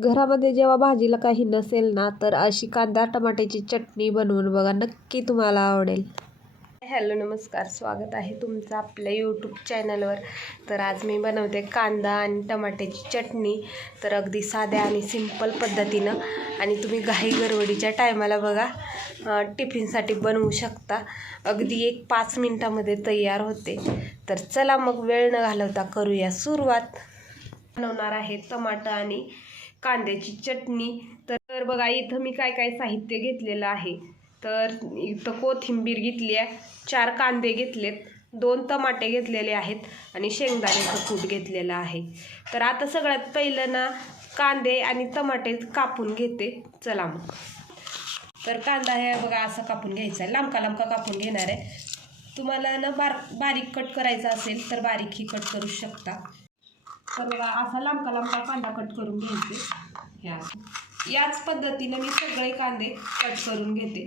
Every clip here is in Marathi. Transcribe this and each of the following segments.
घरामध्ये जेव्हा भाजीला काही नसेल ना तर अशी कांदा टमाट्याची चटणी बनवून बघा नक्की तुम्हाला आवडेल. हॅलो नमस्कार. स्वागत आहे तुमचं आपल्या यूट्यूब चॅनलवर तर आज मी बनवते कांदा आणि टमाट्याची चटणी. तर अगदी साध्या आणि सिंपल पद्धतीनं. आणि तुम्ही घाई गरवडीच्या टायमाला बघा टिफिनसाठी बनवू शकता. अगदी एक पाच मिनटामध्ये तयार होते. तर चला मग वेळ न घालवता करूया सुरुवात. बनवणार आहे टमाटर आणि कांद्याची चटणी. तर बघा इथं मी काय काय साहित्य घेतलेलं आहे. तर इथं कोथिंबीर घेतली आहे चार कांदे घेतलेत दोन टमाटे घेतलेले आहेत आणि शेंगदाण्याचं कूट घेतलेलं आहे. तर आता सगळ्यात पहिलं ना कांदे आणि टमाटे कापून घेते. चला मग. तर कांदा हे बघा असा कापून घ्यायचा आहे. लांबका लांबका कापून घेणार आहे. तुम्हाला ना बार बारीक कट करायचा असेल तर बारीकही कट करू शकता. तर बघा असा लांबका लांबका कांदा कट करून घ्यायचे. ह्या. याच पद्धतीने मी सगळे कांदे कट करून घेते.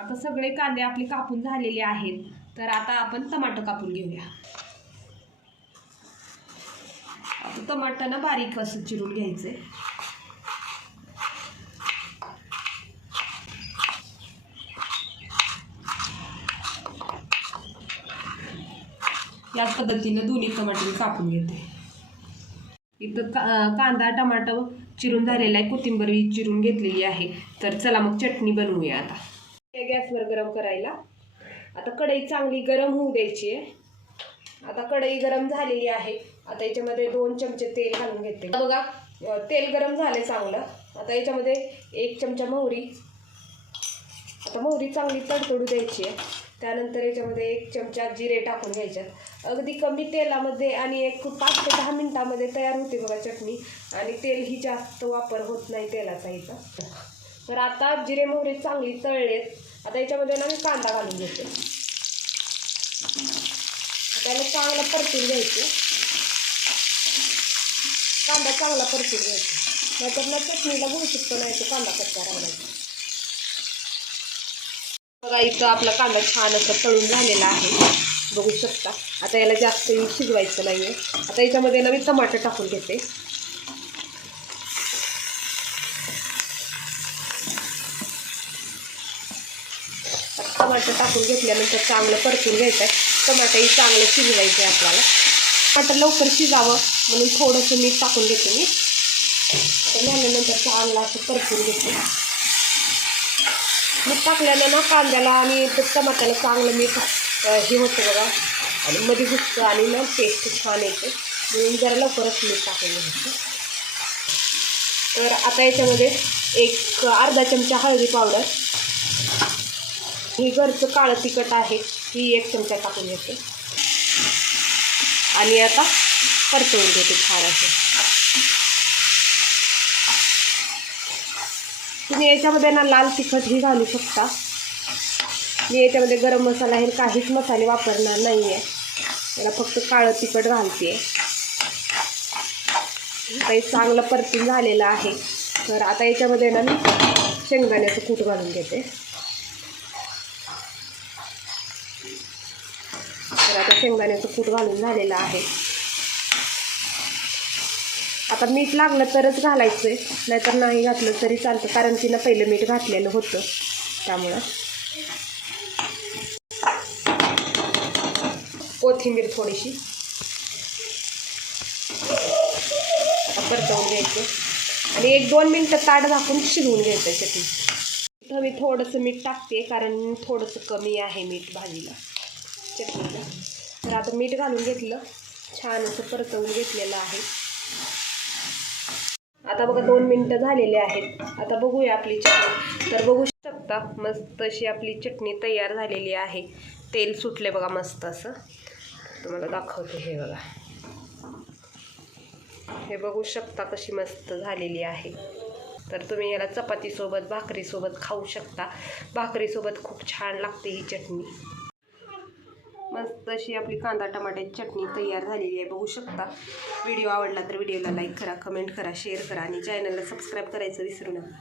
आता सगळे कांदे आपले कापून झालेले आहेत. तर आता आपण टमाटर कापून घेऊया. आता टमाटर बारीक असं चिरून घ्यायचे याच पद्धतीनं दोन्ही टमाटे कापून घेते. इथं का कांदा टमाटर चिरून झालेला आहे. कोथिंबीर चिरून घेतलेली आहे. तर चला मग चटणी बनवूया आता. गॅसवर गरम करायला. आता कढई चांगली गरम होऊ द्यायची आहे. आता कढई गरम झालेली आहे. आता याच्यामध्ये दोन चमचे तेल घालून घेते. बघा तेल गरम झाले चांगलं. आता याच्यामध्ये एक चमचा मोहरी. आता मोहरी चांगली तडतडू द्यायची आहे. त्यानंतर याच्यामध्ये एक चमचा जिरे टाकून घ्यायच्यात. अगदी कमी तेलामध्ये आणि एक पाच ते दहा मिनटामध्ये तयार होते बघा चटणी. आणि तेलही जास्त वापर होत नाही तेलाचा इथं. तर आता जिरे मोहरी चांगली तळलेत. आता याच्यामध्ये ना मी कांदा घालून घेते. त्याला चांगला परतून घ्यायचं. कांदा चांगला परतून घ्यायचा. नाहीतर ना चटणीला गुळ शकतो नाही तो कांदा कच्चा राहायचा बघा इथं आपला कांदा छान असं तळून झालेला आहे. बघू शकता. आता याला जास्त शिजवायचं नाही आहे आता याच्यामध्ये ना मी टमाटर टाकून घेते. टमाटर टाकून घेतल्यानंतर चांगलं परतून घ्यायचं आहे. टमाटरही चांगलं शिजवायचं आहे आपल्याला. टमाटर लवकर शिजावं म्हणून थोडंसं मीठ टाकून घेते मी. आता झाल्यानंतर चांगलं असं परतून घेते. मीठ टाकल्यानं ना कांद्याला आणि टमाट्याला चांगलं मीठ हे होतं बघा. आणि मध्ये घुसतं आणि ना टेस्ट छान येते. म्हणून जरा लवकरच मीठ टाकून घ्यायचं तर आता याच्यामध्ये एक अर्धा चमचा हळदी पावडर. ही घरचं काळं तिखट आहे ही एक चमचा टाकून घेते. आणि आता परतवून घेते छान असे तुम्ही याच्यामध्ये ना लाल तिखटही घालू शकता. मी याच्यामध्ये गरम मसाला हे काहीच मसाले वापरणार नाही आहे याला फक्त काळं तिखट घालते. काही चांगलं परतून झालेलं आहे. तर आता याच्यामध्ये ना मी शेंगदाण्याचं कूट घालून घेते. तर आता शेंगदाण्याचं कूट घालून झालेलं आहे. आता मीठ लागलं तरच घालायचं आहे नाहीतर नाही घातलं तरी चालतं कारण तिनं पहिलं मीठ घातलेलं होतं त्यामुळं. कोथिंबीर थोडीशी. परतवून घ्यायचं. आणि एक दोन मिनटं ताट झाकून शिजवून घ्यायचं चटणी इथं मी थोडंसं मीठ टाकते कारण थोडंसं कमी आहे मीठ भाजीला. चटणीला. तर आता मीठ घालून घेतलं. छान असं परतवून घेतलेलं आहे. आता बघा दोन मिनटं झालेले आहेत. आता बघूया आपली चटणी. तर बघू शकता मस्त अशी आपली चटणी तयार झालेली आहे. तेल सुटले बघा मस्त असं. तुम्हाला दाखवते हे बघा. हे बघू शकता कशी मस्त झालेली आहे. तर तुम्ही याला चपातीसोबत भाकरीसोबत खाऊ शकता. भाकरीसोबत खूप छान लागते ही चटणी. मस्त अशी आपली कांदा टमाट्याची चटणी तयार झालेली आहे. बघू शकता. व्हिडिओ आवडला तर व्हिडिओला लाईक करा कमेंट करा शेअर करा आणि चॅनलला सबस्क्राईब करायचं विसरू नका.